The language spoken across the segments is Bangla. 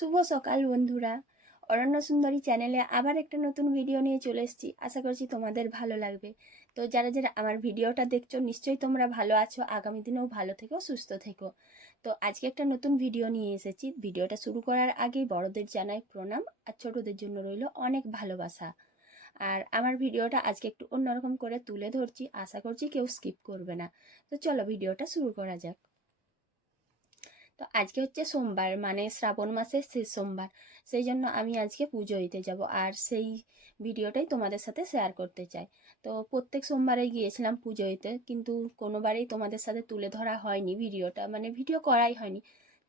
শুভ সকাল বন্ধুরা। অরণ্য সুন্দরী চ্যানেলে আবার একটা নতুন ভিডিও নিয়ে চলে এসেছি। আশা করছি তোমাদের ভালো লাগবে। তো যারা যারা আমার ভিডিওটা দেখছো নিশ্চয়ই তোমরা ভালো আছো, আগামী দিনেও ভালো থেকো, সুস্থ থেকো। তো আজকে একটা নতুন ভিডিও নিয়ে এসেছি। ভিডিওটা শুরু করার আগেই বড়দের জানাই প্রণাম, আর ছোটদের জন্য রইল অনেক ভালোবাসা। আর আমার ভিডিওটা আজকে একটু অন্যরকম করে তুলে ধরছি, আশা করছি কেউ স্কিপ করবে না। তো চলো ভিডিওটা শুরু করা যাক। তো আজকে হচ্ছে সোমবার, মানে শ্রাবণ মাসের শেষ সোমবার। সেই জন্য আমি আজকে পুজো দিতে যাব, আর সেই ভিডিওটাই তোমাদের সাথে শেয়ার করতে চাই। তো প্রত্যেক সোমবারেই গিয়েছিলাম পুজো দিতে, কিন্তু কোনোবারেই তোমাদের সাথে তুলে ধরা হয়নি ভিডিওটা, মানে ভিডিও করাই হয়নি।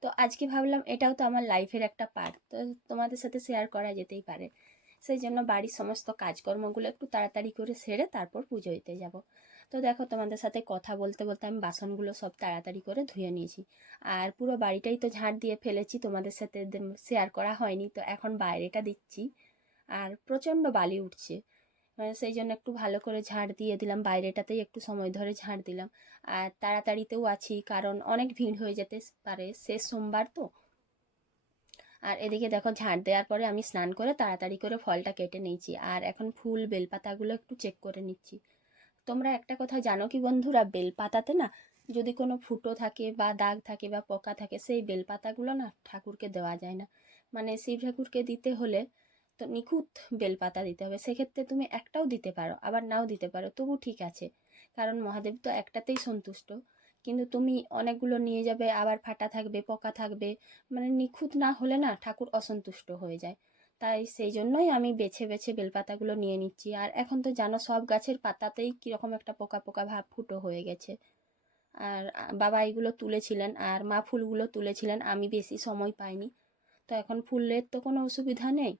তো আজকে ভাবলাম এটাও তো আমার লাইফের একটা পার্ট, তো তোমাদের সাথে শেয়ার করা যেতেই পারে। সেই জন্য বাড়ির সমস্ত কাজকর্মগুলো একটু তাড়াতাড়ি করে সেরে তারপর পুজো দিতে যাব। তো দেখো, তোমাদের সাথে কথা বলতে বলতে আমি বাসনগুলো সব তাড়াতাড়ি করে ধুয়ে নিয়েছি। আর পুরো বাড়িটাই তো ঝাঁট দিয়ে ফেলেছি, তোমাদের সাথে শেয়ার করা হয়নি, তো এখন বাইরেটা দিচ্ছি। আর প্রচণ্ড বালি উঠছে, সেই জন্য একটু ভালো করে ঝাঁট দিয়ে দিলাম, বাইরেটাতেই একটু সময় ধরে ঝাঁট দিলাম। আর তাড়াতাড়িতেও আছি, কারণ অনেক ভিড় হয়ে যেতে পারে, শেষ সোমবার তো। আর এদিকে দেখো, ঝাঁট দেওয়ার পরে আমি স্নান করে তাড়াতাড়ি করে ফলটা কেটে নিয়েছি, আর এখন ফুল বেলপাতাগুলো একটু চেক করে নিচ্ছি। তোমরা একটা কথা জানো কি বন্ধুরা, বেলপাতাতে না যদি কোনো ফুটো থাকে বা দাগ থাকে বা পোকা থাকে, সেই বেলপাতাগুলো না ঠাকুরকে দেওয়া যায় না। মানে শিব ঠাকুরকে দিতে হলে তো নিখুঁত বেলপাতা দিতে হবে। সেক্ষেত্রে তুমি একটাও দিতে পারো, আবার নাও দিতে পারো, তবু ঠিক আছে, কারণ মহাদেব তো একটাতেই সন্তুষ্ট। কিন্তু তুমি অনেকগুলো নিয়ে যাবে, আবার ফাটা থাকবে, পোকা থাকবে, মানে নিখুঁত না হলে না ঠাকুর অসন্তুষ্ট হয়ে যায়। তাই সেই জন্যই আমি বেছে বেছে বেলপাতাগুলো নিয়ে নিচ্ছি। আর এখন তো জানো, সব গাছের পাতাতেই কীরকম একটা পোকা পোকা ভাব ফুটো হয়ে গেছে। আর বাবা এইগুলো তুলেছিলেন, আর মা ফুলগুলো তুলেছিলেন, আমি বেশি সময় পাইনি। তো এখন ফুলের তো কোনো অসুবিধা নেই।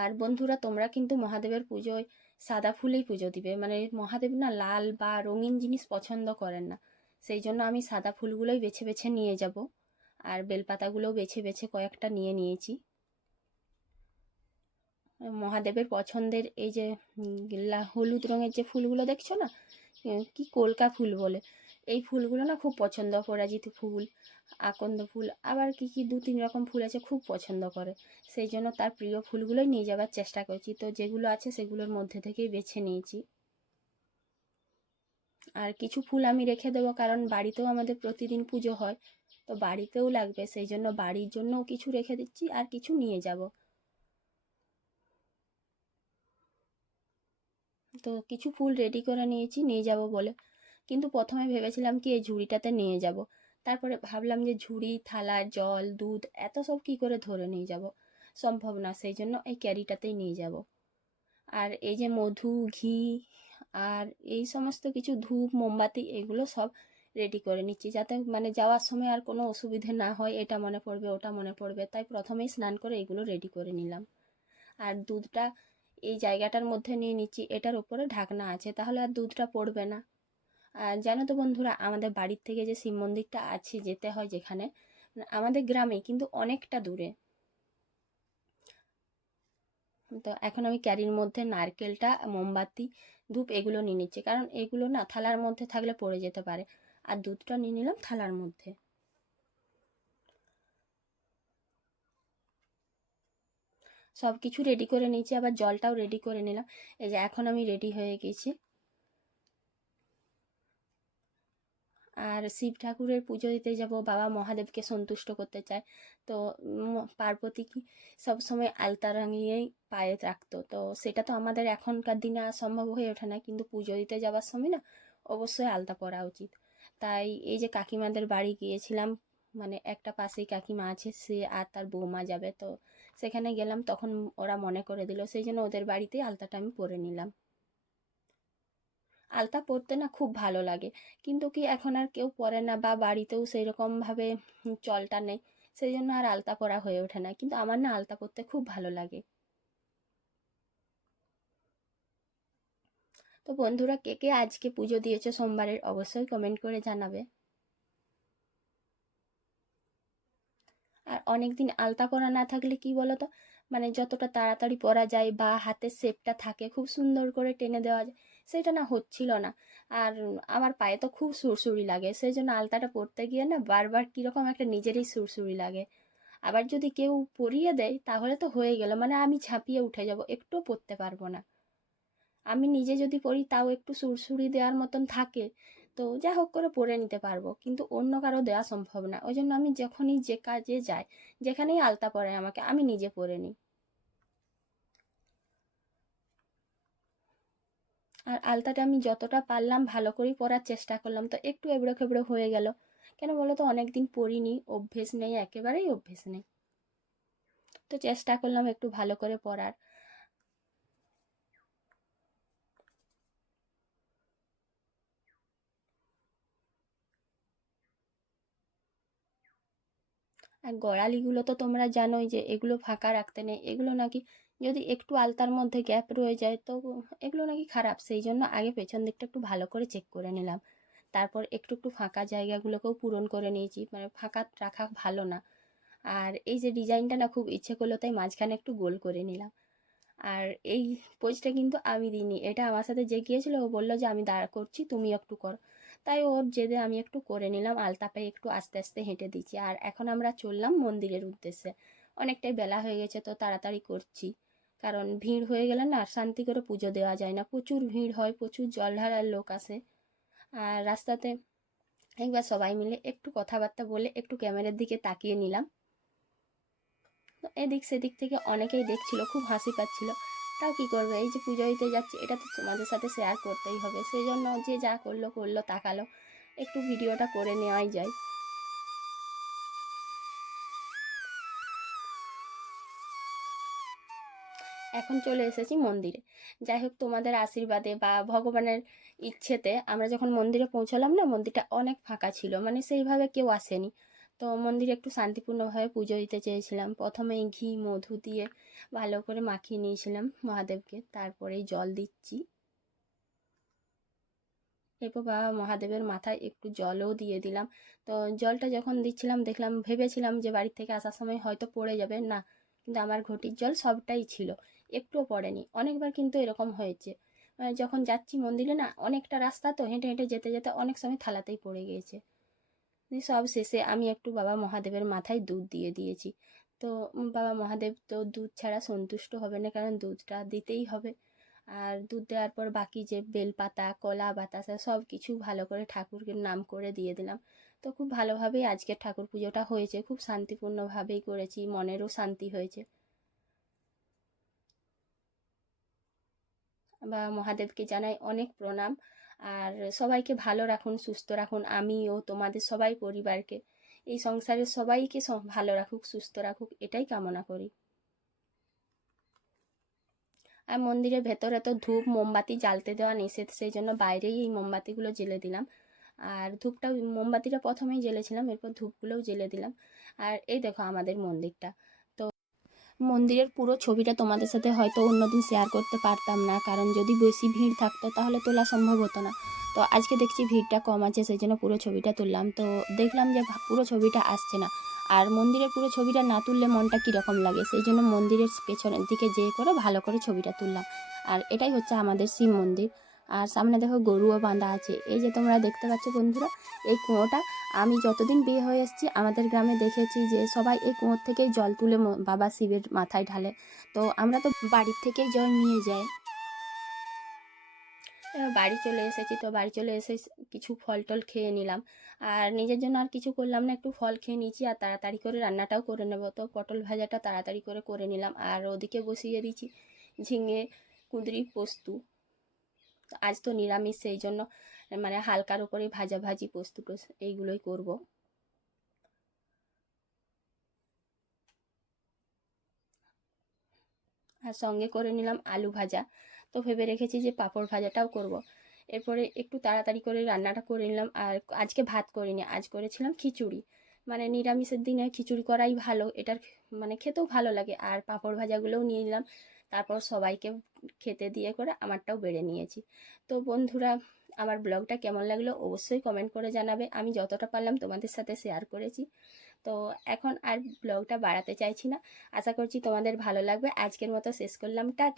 আর বন্ধুরা, তোমরা কিন্তু মহাদেবের পুজোয় সাদা ফুলেই পুজো দিবে, মানে মহাদেব না লাল বা রঙিন জিনিস পছন্দ করেন না। সেই জন্য আমি সাদা ফুলগুলোই বেছে বেছে নিয়ে যাব। আর বেলপাতাগুলোও বেছে বেছে কয়েকটা নিয়ে নিয়েছি। মহাদেবের পছন্দের এই যে হলুদ রঙের যে ফুলগুলো দেখছো না, কি কলকা ফুল বলে, এই ফুলগুলো না খুব পছন্দ, অপরাজিত ফুল, আকন্দ ফুল, আবার কি কি দু তিন রকম ফুল আছে খুব পছন্দ করে। সেই জন্য তার প্রিয় ফুলগুলোই নিয়ে যাওয়ার চেষ্টা করছি। তো যেগুলো আছে সেগুলোর মধ্যে থেকেই বেছে নিয়েছি। আর কিছু ফুল আমি রেখে দেবো, কারণ বাড়িতেও আমাদের প্রতিদিন পুজো হয়, তো বাড়িতেও লাগবে, সেই জন্য বাড়ির জন্যও কিছু রেখে দিচ্ছি, আর কিছু নিয়ে যাব। তো কিছু ফুল রেডি করে নিয়েছি নিয়ে যাব বলে, কিন্তু প্রথমে ভেবেছিলাম কি এই ঝুড়িটাতে নিয়ে যাব। তারপরে ভাবলাম যে ঝুড়ি, থালা, জল, দুধ এত সব কি করে ধরে নিয়ে যাব, সম্ভব না, সেই জন্য এই ক্যারিটাতেই নিয়ে যাব। আর এই যে মধু, ঘি, আর এই সমস্ত কিছু ধূপ, মোমবাতি, এগুলো সব রেডি করে নিচ্ছি, যাতে মানে যাওয়ার সময় আর কোনো অসুবিধে না হয়, এটা মনে পড়বে ওটা মনে পড়বে, তাই প্রথমেই স্নান করে এগুলো রেডি করে নিলাম। আর দুধটা এই জায়গাটার মধ্যে নিয়ে নিচ্ছি, এটার উপরে ঢাকনা আছে, তাহলে আর দুধটা পড়বে না। আর জানো তো বন্ধুরা, আমাদের বাড়ির থেকে যে শিব মন্দিরটা আছে, যেতে হয় যেখানে, আমাদের গ্রামে কিন্তু অনেকটা দূরে। তো এখন আমি ক্যারির মধ্যে নারকেলটা, মোমবাতি, ধূপ এগুলো নিয়ে নিচ্ছি, কারণ এগুলো না থালার মধ্যে থাকলে পড়ে যেতে পারে। আর দুধটা নিয়ে নিলাম থালার মধ্যে। সব কিছু রেডি করে নিয়েছি, আবার জলটাও রেডি করে নিলাম। এই যে এখন আমি রেডি হয়ে গেছি। আর শিব ঠাকুরের পুজো দিতে যাব, বাবা মহাদেবকে সন্তুষ্ট করতে চায়। তো পার্বতী কি সবসময় আলতা রাঙিয়েই পায়ে রাখতো, তো সেটা তো আমাদের এখনকার দিনে আর সম্ভব হয়ে ওঠে না, কিন্তু পুজো দিতে যাওয়ার সময় না অবশ্যই আলতা পরা উচিত। তাই এই যে কাকিমাদের বাড়ি গিয়েছিলাম, মানে একটা পাশেই কাকিমা আছে, সে আর তার বৌমা যাবে, তো সেখানে গেলাম, তখন ওরা মনে করে দিল, সেই জন্য ওদের বাড়িতেই আলতাটা আমি পরে নিলাম। আলতা পরতে না খুব ভালো লাগে, কিন্তু কি এখন আর কেউ পরে না, বা বাড়িতেও সেই রকমভাবে চলটা নেই, সেই জন্য আর আলতা পরা হয়ে ওঠে না, কিন্তু আমার না আলতা পরতে খুব ভালো লাগে। তো বন্ধুরা, কে কে আজকে পুজো দিয়েছো সোমবারের, অবশ্যই কমেন্ট করে জানাবে। আর অনেক দিন আলতা পরা না থাকলে কি বলো তো, মানে যতটা তাড়াতাড়ি পরা যায় বা হাতের শেপটা থাকে খুব সুন্দর করে টেনে দেওয়া যায়, সেটা না হচ্ছিল না। আর আমার পায়ে তো খুব সুরসুরি লাগে, সেই জন্য আলতাটা পরতে গিয়ে না বারবার কীরকম একটা নিজেরই সুরসুরি লাগে। আবার যদি কেউ পরিয়ে দেয় তাহলে তো হয়ে গেল, মানে আমি ঝাঁপিয়ে উঠে যাব, একটুও পরতে পারবো না। আমি নিজে যদি পরি তাও একটু সুড়সুড়ি দেওয়ার মতন থাকে, তো যা হোক করে পরে নিতে পারবো, কিন্তু অন্য কারো দেওয়া সম্ভব না। ওই জন্য আমি যখনই যে কাজে যাই, যেখানেই আলতা পরে আমাকে, আমি নিজে পরে নিই। আর আলতাটা আমি যতটা পারলাম ভালো করেই পরার চেষ্টা করলাম, তো একটু এবড়ো খেবড়ো হয়ে গেল। কেন বলো তো, অনেকদিন পরিনি, অভ্যেস নেই, একেবারেই অভ্যেস নেই। তো চেষ্টা করলাম একটু ভালো করে পরার। আর গোড়ালিগুলো তো তোমরা জানোই যে এগুলো ফাঁকা রাখতে নেই, এগুলো নাকি যদি একটু আলতার মধ্যে গ্যাপ রয়ে যায় তো এগুলো নাকি খারাপ। সেই জন্য আগে পেছন দিকটা একটু ভালো করে চেক করে নিলাম, তারপর একটু একটু ফাঁকা জায়গাগুলোকেও পূরণ করে নিয়েছি, মানে ফাঁকা রাখা ভালো না। আর এই যে ডিজাইনটা না খুব ইচ্ছে করলো, তাই মাঝখানে একটু গোল করে নিলাম। আর এই পোজটা কিন্তু আমি দিইনি, এটা আমার সাথে যে গিয়েছিল ও বললো যে আমি দাঁড়া করছি, তুমি একটু করো। তাই ওর জেদে আমি একটু করে নিলাম, আলতা পায়ে একটু আস্তে আস্তে হেঁটে দিচ্ছি। আর এখন আমরা চললাম মন্দিরের উদ্দেশ্যে। অনেকটাই বেলা হয়ে গেছে, তো তাড়াতাড়ি করছি, কারণ ভিড় হয়ে গেলে না শান্তি করে পুজো দেওয়া যায় না, প্রচুর ভিড় হয়, প্রচুর জল ঢালার লোক আসে। আর রাস্তাতে একবার সবাই মিলে একটু কথাবার্তা বলে একটু ক্যামেরার দিকে তাকিয়ে নিলাম। তো এদিক সেদিক থেকে অনেকেই দেখছিল, খুব হাসি পাচ্ছিল। তাও কী করবে, এই যে পুজো দিতে যাচ্ছি, এটা তো তোমাদের সাথে শেয়ার করতেই হবে, সেই জন্য যে যা করলো করলো, তাকালো, একটু ভিডিওটা করে নেওয়াই যায়। এখন চলে এসেছি মন্দিরে। যাই হোক, তোমাদের আশীর্বাদে বা ভগবানের ইচ্ছেতে আমরা যখন মন্দিরে পৌঁছলাম না, মন্দিরটা অনেক ফাঁকা ছিল, মানে সেইভাবে কেউ আসেনি। তো মন্দিরে একটু শান্তিপূর্ণভাবে পুজো দিতে চেয়েছিলাম। প্রথমেই ঘি মধু দিয়ে ভালো করে মাখিয়ে নিয়েছিলাম মহাদেবকে, তারপরেই জল দিচ্ছি। এরপর বাবা মহাদেবের মাথায় একটু জলও দিয়ে দিলাম। তো জলটা যখন দিচ্ছিলাম দেখলাম, ভেবেছিলাম যে বাড়ির থেকে আসার সময় হয়তো পড়ে যাবে, না, কিন্তু আমার ঘটির জল সবটাই ছিল, একটুও পড়েনি। অনেকবার কিন্তু এরকম হয়েছে, যখন যাচ্ছি মন্দিরে না, অনেকটা রাস্তা তো হেঁটে হেঁটে যেতে যেতে অনেক সময় থালাতেই পড়ে গিয়েছে। সব শেষে আমি একটু বাবা মহাদেবের মাথায় দুধ দিয়ে দিয়েছি। তো বাবা মহাদেব তো দুধ ছাড়া সন্তুষ্ট হবে না, কারণ দুধটা দিতেই হবে। আর দুধ দেওয়ার পর বাকি যে বেলপাতা, কলা, বাতাসা সব কিছু ভালো করে ঠাকুরকে নাম করে দিয়ে দিলাম। তো খুব ভালোভাবেই আজকের ঠাকুর পুজোটা হয়েছে, খুব শান্তিপূর্ণভাবেই করেছি, মনেরও শান্তি হয়েছে। বা মহাদেবকে জানাই অনেক প্রণাম। আর সবাইকে ভালো রাখুন, সুস্থ রাখুন, আমি ও তোমাদের সবাই পরিবারকে, এই সংসারের সবাইকে ভালো রাখুক, সুস্থ রাখুক, এটাই কামনা করি। আর মন্দিরের ভেতরে তো ধূপ মোমবাতি জ্বালতে দেওয়া নিষেধ, সেই জন্য বাইরেই এই মোমবাতিগুলো জ্বেলে দিলাম। আর ধূপটা, মোমবাতিটা প্রথমেই জ্বেলেছিলাম, এরপর ধূপগুলোও জ্বেলে দিলাম। আর এই দেখো আমাদের মন্দিরটা। তো মন্দিরের পুরো ছবিটা তোমাদের সাথে হয়তো অন্যদিন শেয়ার করতে পারতাম না, কারণ যদি বেশি ভিড় থাকতো তাহলে তোলা সম্ভব হতো না। তো আজকে দেখছি ভিড়টা কম আছে, সেই জন্য পুরো ছবিটা তুললাম। তো দেখলাম যে পুরো ছবিটা আসছে না, আর মন্দিরের পুরো ছবিটা না তুললে মনটা কীরকম লাগে, সেই জন্য মন্দিরের পেছনের দিকে যেয়ে করে ভালো করে ছবিটা তুললাম। আর এটাই হচ্ছে আমাদের শিব মন্দির। আর সামনে দেখো গরুও বাঁধা আছে, এই যে তোমরা দেখতে পাচ্ছ বন্ধুরা, এই কুয়োটা আমি যতদিন বিয়ে হয়ে এসেছি আমাদের গ্রামে দেখেছি যে সবাই এই কুয়োর থেকেই জল তুলে বাবা শিবের মাথায় ঢালে। তো আমরা তো বাড়ির থেকেই জল নিয়ে যাই। বাড়ি চলে এসেছি, তো বাড়ি চলে এসে কিছু ফল টল খেয়ে নিলাম। আর নিজের জন্য আর কিছু করলাম না, একটু ফল খেয়ে নিয়েছি, আর তাড়াতাড়ি করে রান্নাটাও করে নেব। তো পটল ভাজাটা তাড়াতাড়ি করে করে নিলাম, আর ওদিকে বসিয়ে দিয়েছি ঝিঙে কুঁদরি পোস্ত। আজ তো নিরামিষ, সেই জন্য মানে হালকার উপরেই ভাজা ভাজি পোস্ত এইগুলোই করব। আর সঙ্গে করে নিলাম আলু ভাজা। তো ভেবে রেখেছি যে পাঁপড় ভাজাটাও করব। এরপরে একটু তাড়াতাড়ি করে রান্নাটা করে নিলাম। আর আজকে ভাত করিনি, আজ করেছিলাম খিচুড়ি। মানে নিরামিষের দিনে খিচুড়ি করাই ভালো, এটার মানে খেতেও ভালো লাগে। আর পাঁপড় ভাজাগুলোও নিয়ে নিলাম, তারপর সবাইকে খেতে দিয়ে করে আমারটাও বেড়ে নিয়েছি। তো বন্ধুরা, আমার ব্লগটা কেমন লাগলো অবশ্যই কমেন্ট করে জানাবে। আমি যতটা পারলাম তোমাদের সাথে শেয়ার করেছি। তো এখন আর ব্লগটা বাড়াতে চাইছি না, আশা করছি তোমাদের ভালো লাগবে। আজকের মতো শেষ করলাম, টাটা।